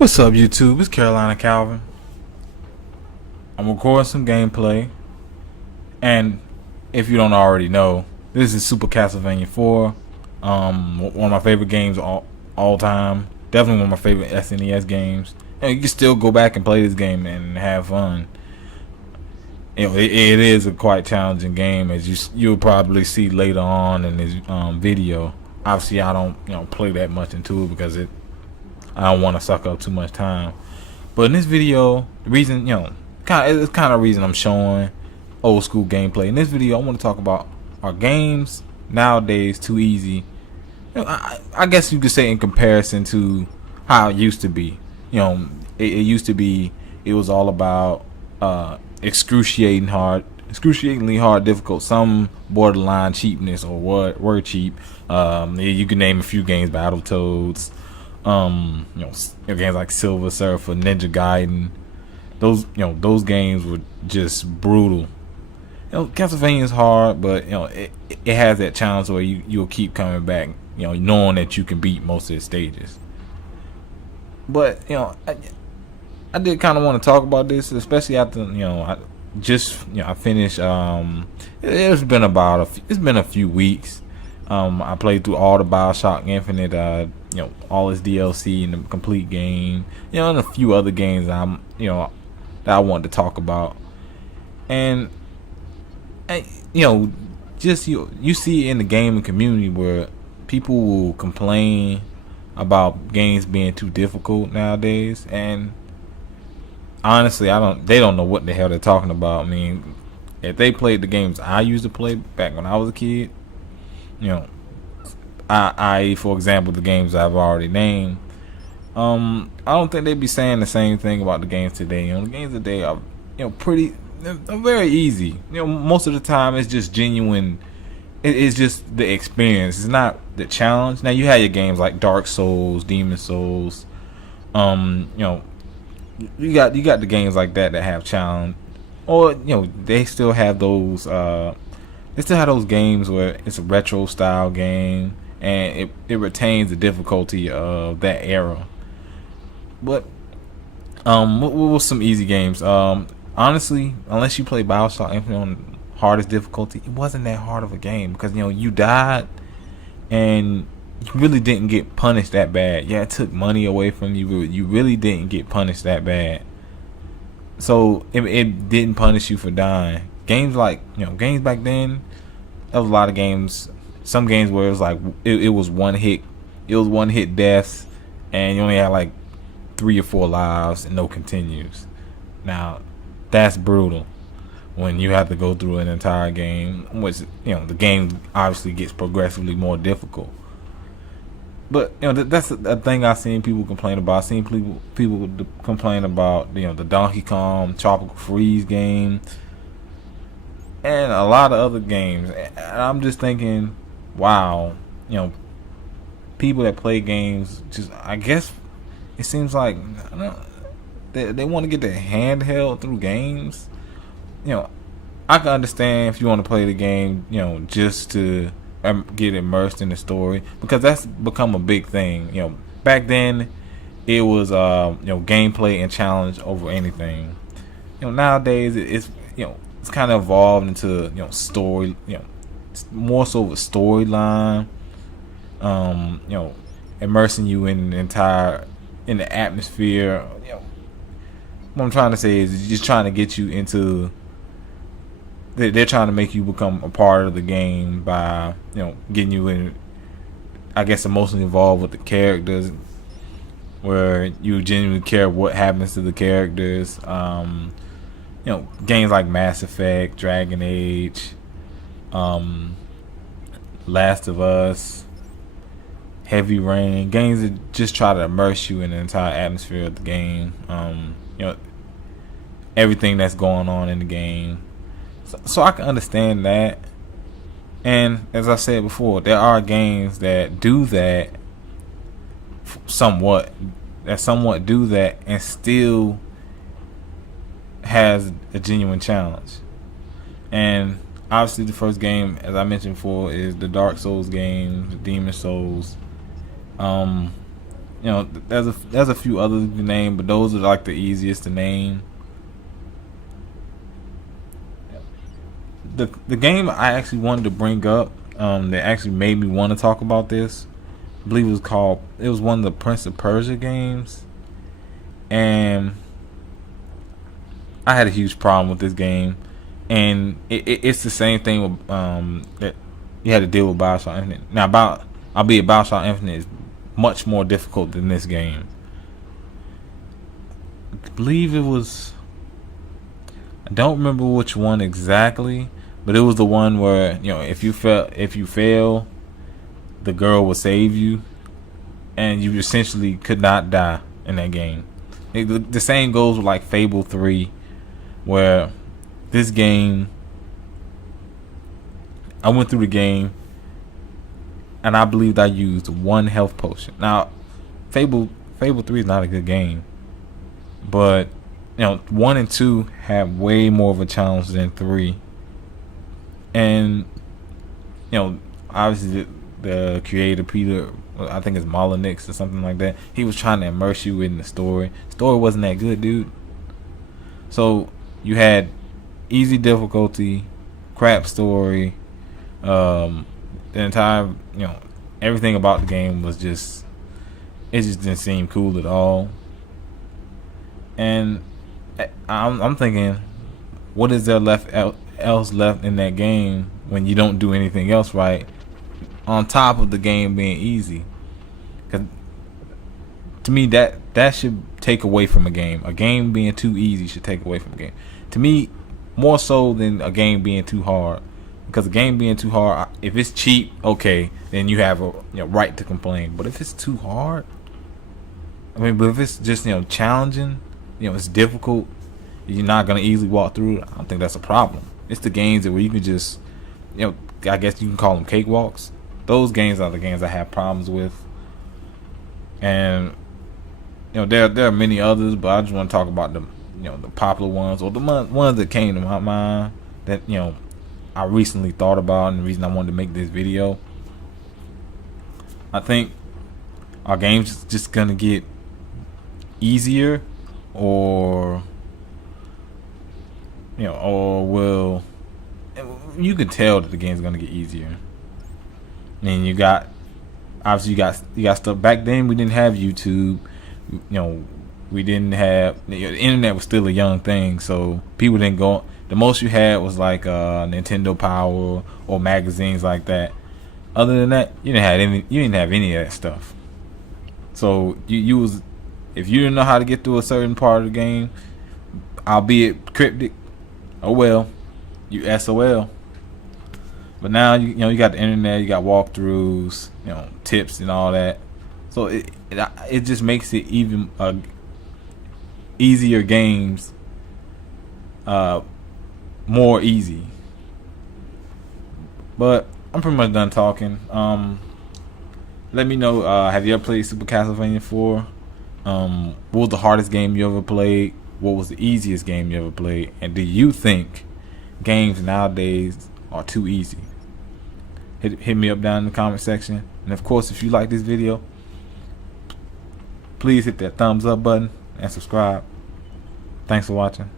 What's up, YouTube? It's Carolina Calvin. I'm recording some gameplay, and if you don't already know, this is Super Castlevania 4. One of my favorite games all time. Definitely one of my favorite SNES games. And you can still go back and play this game and have fun. It is a quite challenging game, as you'll probably see later on in this video. Obviously, I don't play that much into it because I don't want to suck up too much time. But in this video, the reason it's kind of reason I'm showing old school gameplay. In this video, I want to talk about our games nowadays too easy. I guess you could say in comparison to how it used to be. It used to be, it was all about excruciatingly hard, difficult. Some borderline cheapness or were cheap. You can name a few games, Battletoads. Games like Silver Surfer, Ninja Gaiden. Those games were just brutal. Castlevania is hard, but it has that challenge where you'll keep coming back, knowing that you can beat most of the stages. But I did kind of want to talk about this, especially after I finished. It's been a few weeks. I played through all the BioShock Infinite, all its DLC and the complete game, and a few other games that I wanted to talk about. And you see in the gaming community where people will complain about games being too difficult nowadays, and honestly, they don't know what the hell they're talking about. I mean, if they played the games I used to play back when I was a kid, I for example, the games I've already named, I don't think they'd be saying the same thing about the games today. The games today are, they're very easy. Most of the time it's just genuine. It's just the experience. It's not the challenge. Now you have your games like Dark Souls, Demon Souls. You got the games like that have challenge, or they still have those. They still have those games where it's a retro style game and it retains the difficulty of that era. But what was some easy games? Honestly, unless you play BioShock Infinite on hardest difficulty, it wasn't that hard of a game because you died and you really didn't get punished that bad. Yeah, it took money away from you, but you really didn't get punished that bad. So it didn't punish you for dying. Games like games back then, there was a lot of games. Some games where it was like it was one hit deaths, and you only had like 3 or 4 lives and no continues. Now that's brutal when you have to go through an entire game, which the game obviously gets progressively more difficult. But that's a thing I've seen people complain about. I've seen people complain about the Donkey Kong Tropical Freeze game and a lot of other games. And I'm just thinking, wow, people that play games, just I guess it seems like they want to get their hand held through games. I can understand if you want to play the game, just to get immersed in the story, because that's become a big thing. Back then it was gameplay and challenge over anything. Nowadays it's kind of evolved into story, more so of a storyline, immersing you in the atmosphere. What I'm trying to say is just trying to get you into. They're trying to make you become a part of the game by getting you in, I guess, emotionally involved with the characters, where you genuinely care what happens to the characters. Games like Mass Effect, Dragon Age, Last of Us, Heavy Rain, games that just try to immerse you in the entire atmosphere of the game. Everything that's going on in the game. So I can understand that. And as I said before, there are games that do that somewhat do that and still has a genuine challenge. And obviously the first game, as I mentioned before, is the Dark Souls game, the Demon Souls. You know, there's a few others to name, but those are like the easiest to name. The game I actually wanted to bring up, that actually made me want to talk about this, I believe it was one of the Prince of Persia games, and I had a huge problem with this game, and it's the same thing with, that you had to deal with Bioshock Infinite. Now, albeit Bioshock Infinite is much more difficult than this game. I believe it was, I don't remember which one exactly, but it was the one where, you know, if you fail, the girl will save you, and you essentially could not die in that game. The same goes with like Fable 3, where this game, I went through the game and I believed I used one health potion. Now, Fable 3 is not a good game, but you know, 1 and 2 have way more of a challenge than 3. And you know, obviously the creator Peter, I think it's Molyneux or something like that, he was trying to immerse you in the story. Story wasn't that good, dude. So you had easy difficulty, crap story, the entire, you know, everything about the game was just, it just didn't seem cool at all. And I'm thinking, what is there else left in that game when you don't do anything else right, on top of the game being easy? Because to me, that should take away from a game. A game being too easy should take away from a game. To me, more so than a game being too hard. Because a game being too hard, if it's cheap, okay, then you have a right to complain. But if it's too hard, but if it's just, you know, challenging, you know, it's difficult, you're not gonna easily walk through it, I don't think that's a problem. It's the games that where you can just, you know, I guess you can call them cakewalks. Those games are the games I have problems with. And you know, there are many others, but I just want to talk about the, you know, the popular ones, or the ones that came to my mind that, you know, I recently thought about, and the reason I wanted to make this video. I think our game's just gonna get easier, or you know, or will, you can tell that the game's gonna get easier. And you got, obviously you got stuff. Back then we didn't have YouTube, you know, we didn't have, the internet was still a young thing, so people didn't go, the most you had was like Nintendo Power or magazines like that. Other than that, you didn't have any of that stuff. So you was, if you didn't know how to get through a certain part of the game, albeit cryptic, oh well, you SOL. But now you know, you got the internet, you got walkthroughs, you know, tips and all that. So it just makes it even easier games more easy. But I'm pretty much done talking. Let me know, have you ever played Super Castlevania 4? What was the hardest game you ever played? What was the easiest game you ever played? And do you think games nowadays are too easy? Hit me up down in the comment section. And of course, if you like this video, please hit that thumbs up button and subscribe. Thanks for watching.